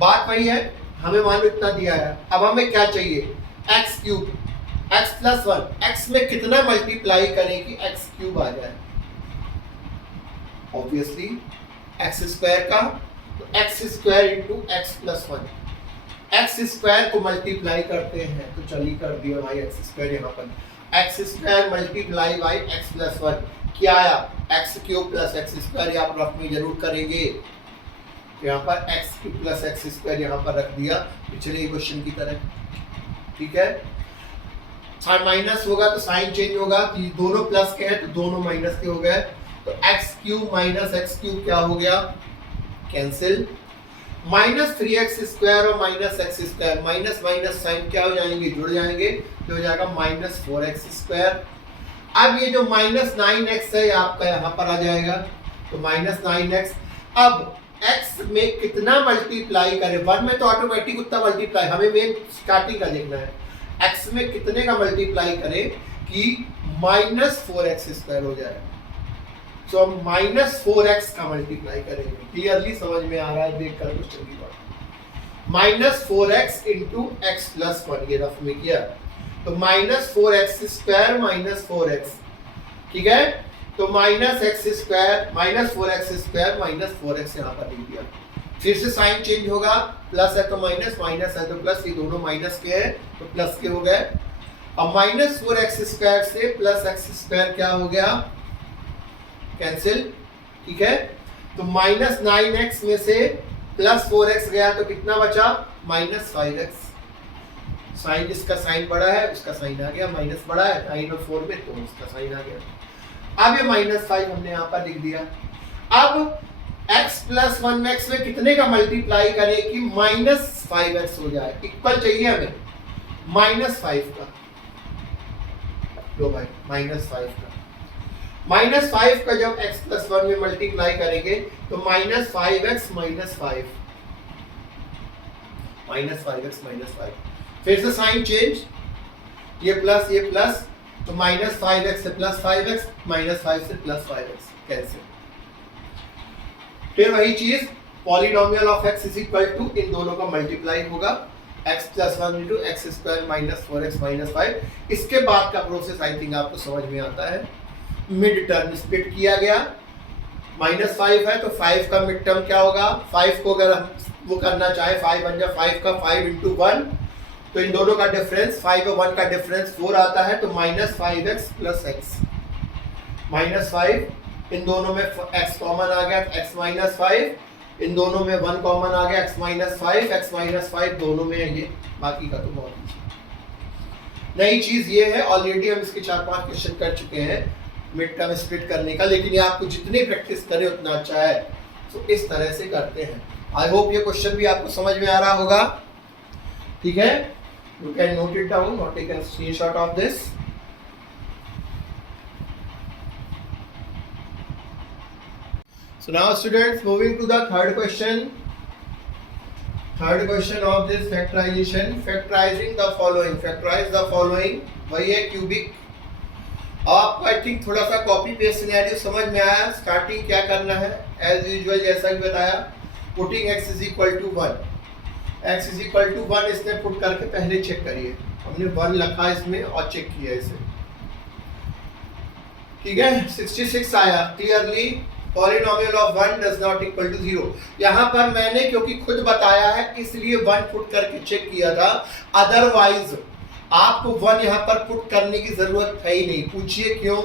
बात वही है, हमें मान लो इतना दिया है, अब हमें क्या चाहिए x³ x + 1, x में कितना मल्टीप्लाई करें कि x³ आ जाए। ऑब्वियसली एक्स स्क्वायर का, तो x square into x plus one, x square को मल्टीप्लाई करते हैं तो चलिए कर दिया भाई एक्स स्क्वायर, यहाँ पर x square multiply by x plus one, क्या आया x cube plus X square, आप रफ में जरूर करेंगे, यहाँ पर x cube plus X square यहाँ पर रख दिया पिछले क्वेश्चन की तरह, ठीक है। माइनस होगा तो साइन चेंज होगा, दोनों प्लस के हैं तो दोनों माइनस के हो गए, तो X cube minus x cube क्या हो गया, कैंसिल, माइनस 3x स्क्वायर और minus x square, minus minus sign क्या हो जाएंगे, जुड़ जाएंगे, तो हो जाएगा माइनस 4x स्क्वायर। अब ये जो माइनस 9x है आपका यहाँ पर आ जाएगा, तो माइनस 9x, अब x में कितना मल्टीप्लाई करें, 1 में तो ऑटोमेटिक उतना मल्टीप्लाई, हमें मेन स्टार्टिंग का देखना है, x में कितने का मल्टीप्लाई करें कि माइनस 4x स्क्वायर हो जाए, तो हम माइनस 4x का मल्टीप्लाई करेंगे, क्लियरली समझ में आ रहा है देख कर क्वेश्चन की बात, minus 4x into x plus one, ये रफ में किया, तो minus 4x square minus 4x, ठीक है, तो minus x square minus 4x square minus 4x यहाँ पर लिख दिया, फिर से साइन चेंज होगा, प्लस है तो माइनस, माइनस है तो प्लस, ये दोनों माइनस के हैं तो प्लस के हो गए। अब माइनस 4x स्क्वायर से प्लस एक्स स्क्वायर क्या हो गया, कैंसिल, ठीक है, तो माइनस 9x में से प्लस 4x गया तो कितना बचा, माइनस 5x, साइन जिसका साइन बड़ा है उसका साइन आ गया, माइनस बड़ा है 9 और 4 में तो उसका साइन आ गया। अब ये माइनस 5 हमने यहाँ पर लिख दिया, अब x प्लस 1x में कितने का मल्टीप्लाई करें कि माइनस 5x हो जाए, इक्वल चाहिए हमें माइनस 5 का, लो भाई माइनस 5 का, माइनस 5 का जब x प्लस 1 में मल्टीप्लाई करेंगे तो minus 5x minus 5, minus 5x minus 5, फिर से साइन चेंज, ये प्लस तो माइनस 5x से प्लस 5x, माइनस 5 से प्लस 5x, कैंसिल, फिर वही चीज polynomial of x is equal to इन दोनों का मल्टीप्लाई होगा, x plus 1 into x square minus 4x minus 5, इसके बाद का प्रोसेस आई थिंक आपको समझ में आता है, मिड टर्म स्प्लिट किया गया, माइनस 5 है तो 5 का मिड टर्म क्या होगा, 5 को अगर हम वो करना चाहे 5 बन जाए 5 का 5 इंटू 1, तो इन दोनों का डिफरेंस 5 और 1 का डिफरेंस 4 आता है, तो minus 5x plus x, minus 5, इन दोनों में x कॉमन आ गया x माइनस 5, इन दोनों में 1 कॉमन आ गया x माइनस 5, x माइनस 5 दोनों में है ये, बाकी का तो बहुत नई चीज ये है, ऑलरेडी हम इसके 4-5 क्वेश्चन कर चुके हैं मिड टर्म स्प्लिट करने का, लेकिन ये आपको जितनी प्रैक्टिस करें उतना अच्छा है, तो इस तरह से करते हैं। आई होप ये क्वेश्चन भी आपको समझ में आ रहा होगा, ठीक है, you can note it down और take a screenshot of this. So now students, moving to the third question of this factorization, factorizing the following, factorize the following, वही है क्यूबिक। आपको आई थिंक थोड़ा सा कॉपी पेस्ट सिनेरियो समझ में आया, starting क्या करना है, एज यूजुअल जैसा कि बताया, putting x is equal to 1, x is equal to 1 इसने पुट करके पहले चेक करिए, हमने 1 लिखा इसमें और चेक किया इसे, ठीक है, 66 आया, clearly polynomial of 1 does not equal to 0, यहाँ पर मैंने क्योंकि खुद बताया है इसलिए 1 पुट करके चेक किया था, अदरवाइज आपको 1 यहाँ पर पुट करने की जरूरत है ही नहीं, पूछिए क्यों,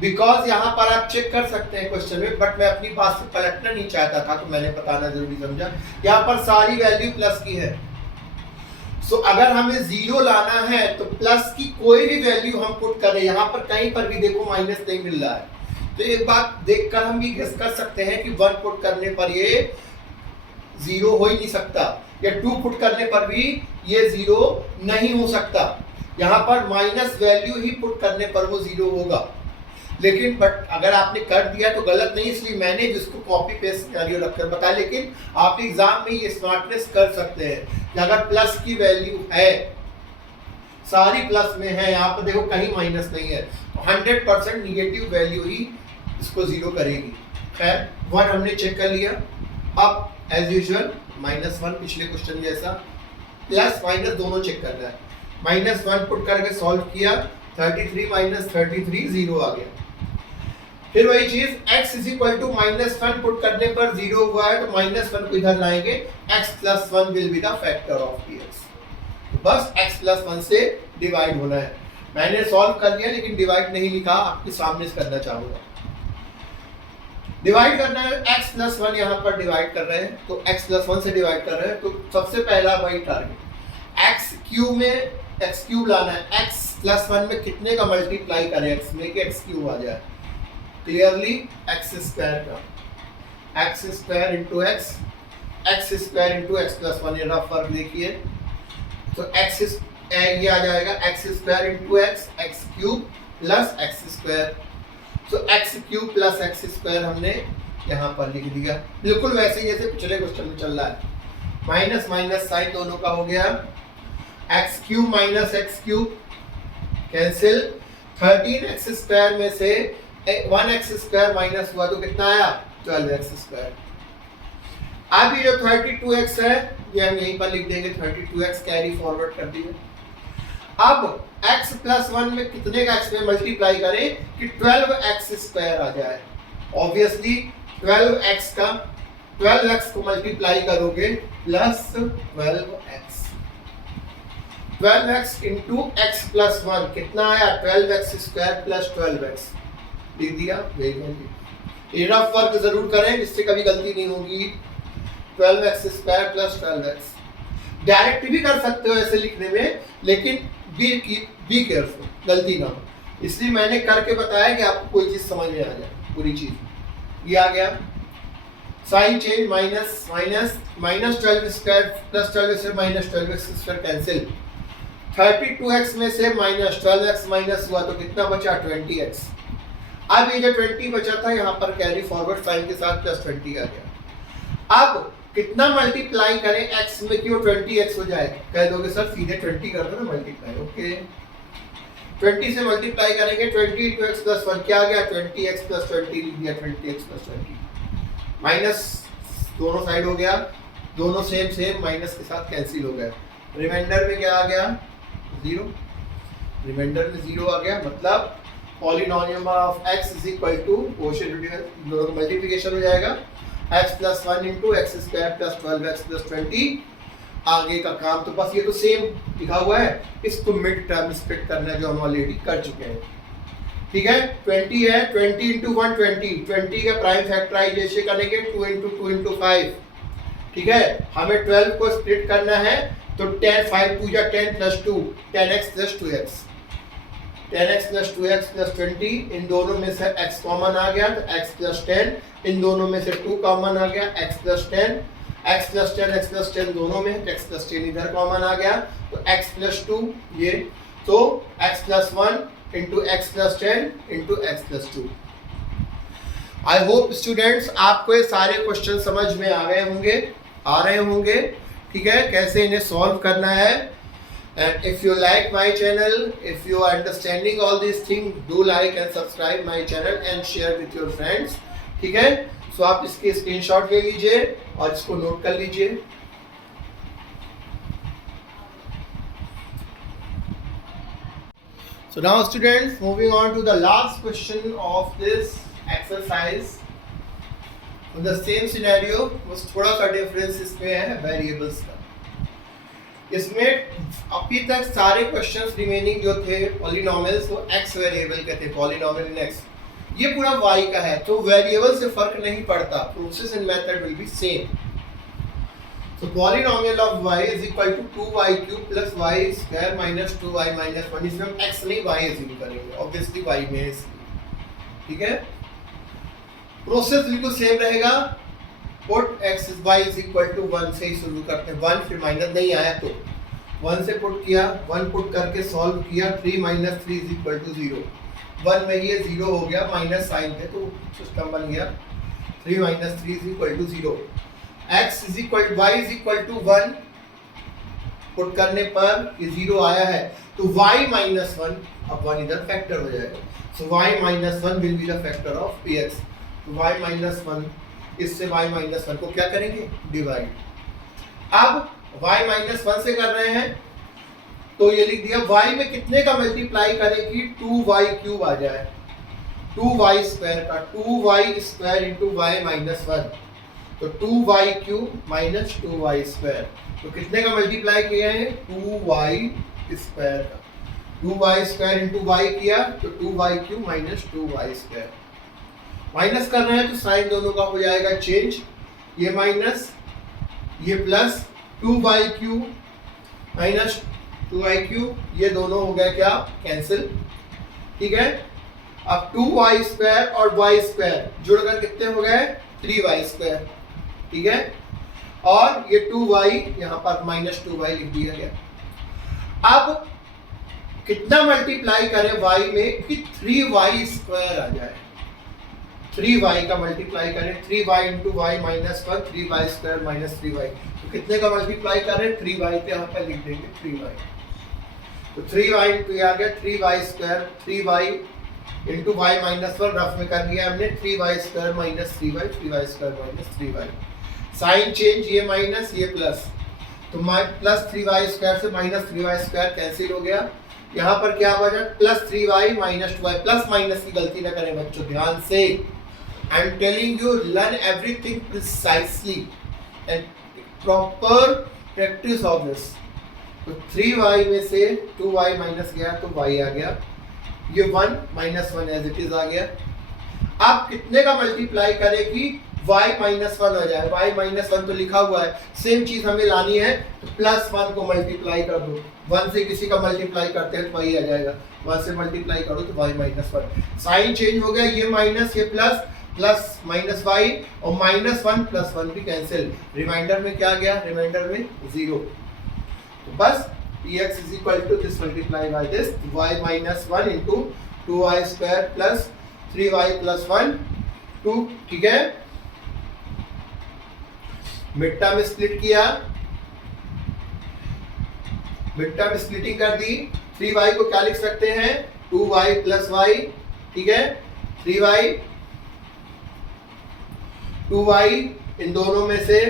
बिकॉज यहाँ पर आप चेक कर सकते हैं क्वेश्चन में, बट मैं अपनी बात से पलटना नहीं चाहता था तो मैंने बताना जरूरी समझा, यहाँ पर सारी वैल्यू प्लस की है, सो अगर हमें 0 लाना है तो प्लस की कोई भी वैल्यू हम पुट करें, यहाँ पर कहीं पर भी देखो माइनस नहीं मिल रहा है, तो एक बात देखकर हम भी गेस कर सकते हैं कि 1 पुट करने पर ये 0 हो ही नहीं सकता, या 2 पुट करने पर भी ये 0 नहीं हो सकता, यहाँ पर माइनस वैल्यू ही पुट करने पर वो 0 होगा, लेकिन बट अगर आपने कर दिया तो गलत नहीं, इसलिए मैंने जिसको कॉपी पेस्ट सिनेरियो रखकर बताया, लेकिन आप एग्जाम में ये स्मार्टनेस कर सकते हैं कि अगर प्लस की वैल्यू है, सारी प्लस में है, यहाँ पर देखो कहीं माइनस नहीं है, तो 100% निगेटिव वैल्यू ही इसको 0 करेगी। खैर 1 हमने चेक कर लिया, अब एज यूजुअल -1 पिछले क्वेश्चन जैसा, प्लस माइनस दोनों चेक करना है, -1 पुट करके सॉल्व किया, 33 - 33 0 आ गया, फिर वही चीज x is equal to -1 put करने पर 0 हुआ है, तो -1 को इधर लाएंगे, x plus 1 will be the factor of px। तो बस x प्लस 1 से डिवाइड होना है। मैंने सॉल्व कर लिया लेकिन डिवाइड नहीं लिखा, आपके सामने से करना चाहूंगा। डिवाइड करना है, x प्लस 1 यहाँ पर डिवाइड कर रहे हैं, तो x प्लस 1 से डिवाइड कर रहे हैं, तो सबसे पहला वही टारगेट x क्यूब में x क्यूब लाना है। x प्लस 1 में कितने का मल्टीप्लाई करें x में कि x क्यूब आ जाए, क्लियरली x स्क्वायर का, x square into x, x square into x plus 1, ये रफ फर्क देखिए, तो x ये आ जाएगा x square into x, x cube plus x square, तो x cube plus x square हमने यहाँ पर लिख दिया, बिल्कुल वैसे ही जैसे पिछले क्वेश्चन में चल रहा है। माइनस माइनस साइन दोनों का हो गया, x cube minus x cube cancel, 13x square में से 1x स्क्वायर माइनस हुआ तो कितना आया, 12x स्क्वायर। अब ये जो 32x है ये हम यहीं पर लिख देंगे, 32x कैरी फॉरवर्ड कर दिए। अब x प्लस 1 में कितने का x में मल्टीप्लाई करें कि 12x स्क्वायर आ जाए। ऑब्वियसली 12x का 12x को मल्टीप्लाई करोगे plus 12x, 12x into x plus 1 कितना आया, 12x स्क्वायर प्लस 12x, लिख दिया। ये रफ वर्क जरूर करें जिससे कभी गलती नहीं होगी। 12x square plus 12x, direct भी कर सकते हो ऐसे लिखने में, लेकिन बी केयरफुल, गलती ना हो, इसलिए मैंने करके बताया कि आपको कोई चीज समझ में आ जाए पूरी चीज। ये आ गया sign change, minus minus, minus 12 square plus 12 से minus 12x square cancel, 32x में से माइनस 12x माइनस हुआ तो कितना बचा, 20x। अब ये जो 20 बचा था यहाँ पर कैरी फॉरवर्ड साइन के साथ प्लस 20 आ गया। अब कितना मल्टीप्लाई करें x में कि वो 20x हो जाए, कह दोगे सर सीधे 20 कर दो ना मल्टीप्लाई, ओके 20 से मल्टीप्लाई करेंगे, 20 इंटू x प्लस 1 क्या आ गया, 20x प्लस 20 लिख दिया, 20x प्लस 20 माइनस दोनों साइड हो गया, दोनों सेम सेम माइनस के साथ कैंसिल हो गया, रिमाइंडर में क्या आ गया, 0, रिमाइंडर में 0 आ गया, मतलब polynomial of x is equal to coefficient दोनों का मल्टीप्लिकेशन हो जाएगा, x plus 1 into x square plus 12x plus 20। आगे का काम तो बस ये तो सेम लिखा हुआ है, इसको मिड टर्म स्प्लिट करना है जो हम ऑलरेडी कर चुके हैं, ठीक है। 20 है, 20 इंटू 1 20 का प्राइम फैक्टराइजेशन करेंगे 2 इंटू 2 इंटू 5, ठीक है। हमें 12 को स्प्लिट करना है तो 10 5 2 या 10 plus 2 10x plus 2x, 10x plus 2x plus 20, इन दोनों में से x कॉमन आ गया तो x प्लस 10, इन दोनों में से 2 कॉमन आ गया x plus 10, x plus 10 x plus 10 दोनों में, x प्लस 10 इधर कॉमन आ गया तो x प्लस 2 ये, तो x plus 1 into x plus 10 into x plus 2। I hope students आपको ये सारे क्वेश्चन समझ में आ रहे होंगे, ठीक है, कैसे इन्हें सॉल्व करना है। And if you like my channel, if you are understanding all these things, do like and subscribe my channel and share with your friends, ठीक है। सो आप इसके स्क्रीनशॉट ले लीजिए और इसको नोट कर लीजिए। So now students, moving on to the last question of this exercise. In the same scenario, बस थोड़ा सा डिफरेंस इसमें है वेरिएबल्स का। इसमें अभी तक सारे क्वेश्चंस रिमेनिंग जो थे पॉलिनोमियल्स वो x वेरिएबल के थे, पॉलिनोमियल इन x, ये पूरा y का है, तो वेरिएबल से फर्क नहीं पड़ता, process and method will be same. So polynomial of y is equal to 2y cube plus y square minus 2y minus 1, इसमें हम x नहीं y अज्यूम करेंगे, ऑब्वियसली y में है इसलिए, ठीक है। प्रोसेस बिल्कुल सेम रहेगा, put x y is equal to 1 से ही शुरू करते हैं, 1 फिर माइनस नहीं आया तो 1 से पुट किया, 1 पुट करके सॉल्व किया, 3 माइनस 3 इज इक्वल टू 0, 1 में ये 0 हो गया, माइनस साइन थे तो सिस्टम बन गया, 3 minus 3 is equal to 0, x is equal y is equal to 1 put करने पर ये 0 आया है तो y माइनस 1, अब 1 इधर फैक्टर हो जाएगा, सो y minus 1 will be the factor of px, तो y माइनस 1 इससे y माइनस 1 को क्या करेंगे, डिवाइड। अब y माइनस 1 से कर रहे हैं तो ये लिख दिया y में कितने का मल्टीप्लाई करें कि 2y क्यूब आ जाए, 2y स्क्वायर का 2y square into Y minus 1, तो 2y cube minus 2y square, तो कितने का मल्टीप्लाई किया है 2y स्क्वायर का, 2y स्क्वायर इंटू वाई किया तो 2y cube minus 2y square. Minus कर रहे हैं तो साइन दोनों का हो जाएगा चेंज, ये माइनस ये plus 2y cube minus 2y cube, ये दोनों हो गया क्या कैंसिल, ठीक है। अब 2y स्क्वायर और y स्क्वायर जुड़कर कितने हो गए 3y स्क्वायर, ठीक है। और ये 2y यहाँ पर माइनस 2y लिख दिया गया। अब कितना मल्टीप्लाई करें y में कि 3y स्क्वायर आ जाए, 3y का मल्टीप्लाई करें 3y into Y minus 1, 3y square minus 3y, तो कितने का मल्टीप्लाई करें 3y पे यहाँ पर लिख देंगे 3y, तो 3y इंटू आ गया 3y square, 3y into Y minus 1 rough में कर लिया हमने, 3y square minus 3y, 3y square minus 3y, sign change, ये माइनस ये प्लस, तो प्लस 3y स्क्वायर से माइनस 3y स्क्वायर कैंसिल हो गया। यहाँ पर क्या बचा plus 3y minus 2y, plus minus की गलती ना करें बच्चों ध्यान से, I am telling you learn everything precisely and proper practice of this. तो 3y में से 2y माइनस गया तो y आ गया, ये 1 माइनस 1 एज इट इज आ गया। अब कितने का मल्टीप्लाई करें कि y माइनस 1 हो जाए, y माइनस 1 तो लिखा हुआ है, सेम चीज हमें लानी है तो प्लस 1 को मल्टीप्लाई कर दो, 1 से किसी का मल्टीप्लाई करते हैं तो वही आ जाएगा, 1 से मल्टीप्लाई करो तो y माइनस 1, साइन चेंज हो गया, ये माइनस ये प्लस, प्लस माइनस y और माइनस 1 प्लस 1 भी कैंसिल, रिमाइंडर में क्या गया रिमाइंडर में 0, तो बस px is equal to this multiply by this y minus 1 into 2y square plus 3y plus 1 2, ठीक है। मिड टर्म स्प्लिट किया, मिड टर्म स्प्लिटिंग कर दी, 3y को क्या लिख सकते हैं 2y plus y, ठीक है, 3y 2y इन दोनों में से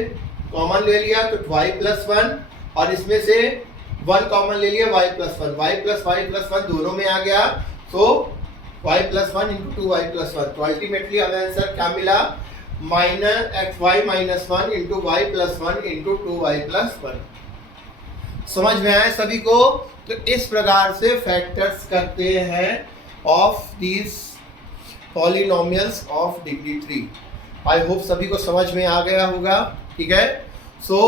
कॉमन ले लिया तो y plus 1 और इसमें से 1 कॉमन ले लिया y plus 1, y plus y plus 1 दोनों में आ गया, तो y plus 1 into 2y plus 1, तो अल्टीमेटली हमें आंसर क्या मिला minus X Y minus 1 into Y plus 1 into 2y plus 1। समझ में आए सभी को? तो इस प्रकार से फैक्टर्स करते हैं of these polynomials of degree 3। I hope सभी को समझ में आ गया होगा, ठीक है। सो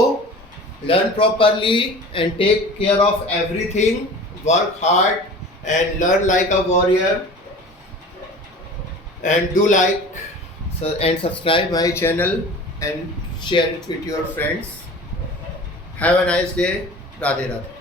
learn properly and take care of everything, work hard and learn like a warrior, and do like and subscribe my channel and share it with your friends. Have a nice day. Radhe Radhe.